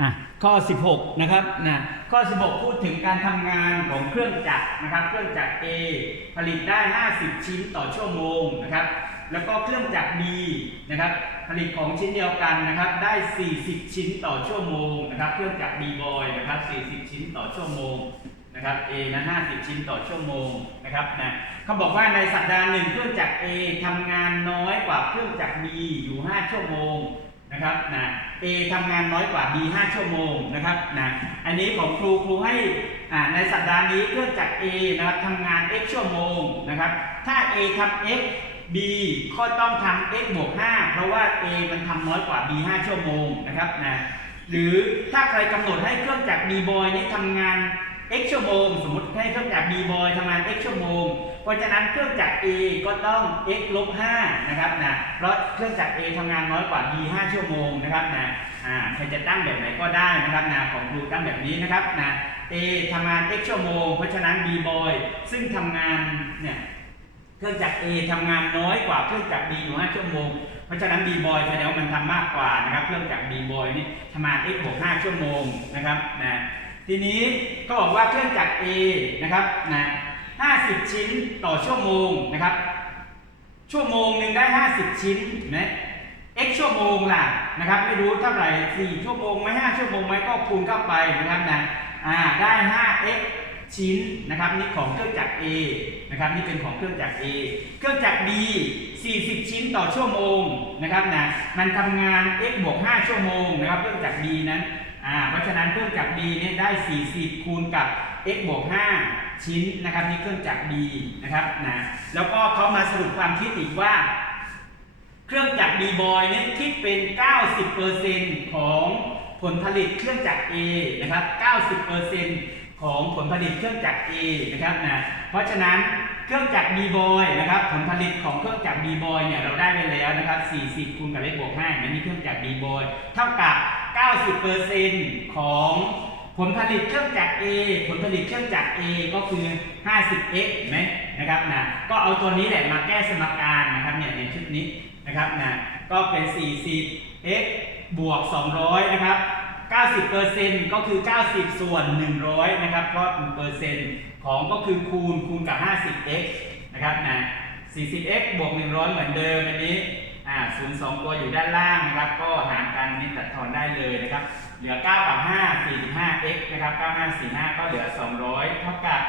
อะข้อ 16 นะครับนะข้อ 16 พูดถึงการทำงานของเครื่องจักรนะครับ เครื่องจักร A ผลิตได้ 50 ชิ้นต่อชั่วโมงนะครับ แล้วก็เครื่องจักร B นะครับ ผลิตของชิ้นเดียวกันนะครับ ได้ 40 ชิ้นต่อชั่วโมงนะครับ เครื่องจักร B boy นะครับ 40 ชิ้นต่อชั่วโมงนะครับ A นะ50 ชิ้นต่อชั่วโมงนะครับนะเขาบอกว่าในสัปดาห์หนึ่งเครื่องจักร A ทำงานน้อยกว่าเครื่องจักร B อยู่ 5 ชั่วโมง นะครับนะ A ทำงานน้อยกว่า B 5 ชั่วโมงนะครับนะอันนี้ของครูครูให้ในสัปดาห์นี้เครื่องจักร A นะครับทำงาน x ชั่วโมงนะครับ ถ้า A ทำ x B ก็ต้องทำ x บวก5เพราะว่า A มันทำน้อยกว่า B 5ชั่วโมงนะครับนะหรือถ้าใครกำหนดให้เครื่องจักร B boy นี้ทำงาน x ชั่วโมง สมมติให้เครื่องจักร B boy ทำงาน x ชั่วโมง เพราะฉะนั้นเครื่องจักร A ก็ต้อง x ลบ5นะครับนะเพราะเครื่องจักร A ทำงานน้อยกว่า B 5ชั่วโมงนะครับนะอ่าใครจะตั้งแบบไหนก็ได้นะครับนะของครูตั้งแบบนี้นะครับนะ A ทำงาน x ชั่วโมง เพราะฉะนั้น B boy ซึ่งทำงานเนี่ยเครื่องจักร A ทำงานน้อยกว่าเครื่องจักร B อยู่5ชั่วโมง เพราะฉะนั้น B boy แสดงว่ามันทำมากกว่านะครับ เครื่องจักร B boy นี่ทำงาน x บวก5ชั่วโมงนะครับนะ ทีนี้ก็บอกว่าเครื่องจักร A นะครับนะ50 ชิ้นต่อชั่วโมงนะครับ ชั่วโมงหนึ่งได้ 50 ชิ้นเห็นไหม x ชั่วโมงล่ะนะครับ ไม่รู้เท่าไหร่4ชั่วโมงไหม5ชั่วโมงไหมก็คูณเข้าไปนะครับนะอ่าได้ 5x ชิ้นนะครับนี่ของเครื่องจักร A นะครับนี่เป็นของเครื่องจักร A เครื่องจักร B 40 ชิ้นต่อชั่วโมงนะครับนะมันทำงาน x บวก5ชั่วโมงนะครับเครื่องจักร B นั้น อ่าเพราะฉะนั้นเครื่องจักร B เนี่ยได้ 40 คูณกับ x บวก 5 ชิ้นนะครับนี่เครื่องจักร B นะครับนะแล้วก็เขามาสรุปความคิดอีกว่า เครื่องจักร B boy เนี่ยคิดเป็น 90%ของผลผลิตเครื่องจักร A นะครับ 90%ของผลผลิตเครื่องจักร A นะครับนะเพราะฉะนั้นเครื่องจักร B boy นะครับผลผลิตของเครื่องจักร B boy เนี่ยเราได้ไปแล้วนะครับ 40คูณกับเลขบวก5อย่างนี้เครื่องจักร B boy เท่ากับ 90%ของผลผลิตเครื่องจักร A ผลผลิตเครื่องจักร A ก็คือ 50x เห็นไหมนะครับนะก็เอาตัวนี้แหละมาแก้สมการนะครับเนี่ยในชุดนี้นะครับนะก็เป็น 40 x บวก 200 นะครับ 90%ก็คือ 90 ส่วน 100 นะครับเพราะเป็นเปอร์เซ็นต์ของก็คือคูณคูณกับ 50x นะครับนะ 40x บวก 100 เหมือนเดิมอันนี้ อ่า0 2ตัวอยู่ด้านล่างนะครับ ก็หารกันนี่ตัดทอนได้เลยนะครับ เหลือ 9 กับ 5 45x นะครับ 9545 ก็เหลือ 200 เท่ากับ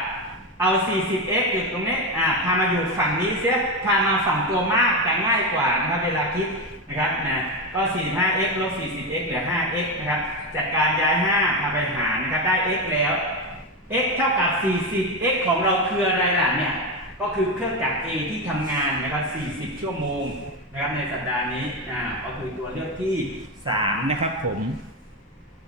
เอา 40x อยู่ตรงนี้ อ่า พามาอยู่ฝั่งนี้เสียพามาฝั่งตัวมากจะง่ายกว่านะครับ เวลาคิดนะครับ นะ ก็ 45x ลบ 40x เหลือ 5x นะครับ จากการย้าย 5 พาไปหารนะครับ ได้ x แล้ว x เท่ากับ 40x ของเราคืออะไรล่ะเนี่ย ก็คือเครื่องจักร A ที่ทำงานนะครับ 40 ชั่วโมงนะครับในสัปดาห์นี้อ่าก็คือตัวเลือกที่ 3 นะครับผม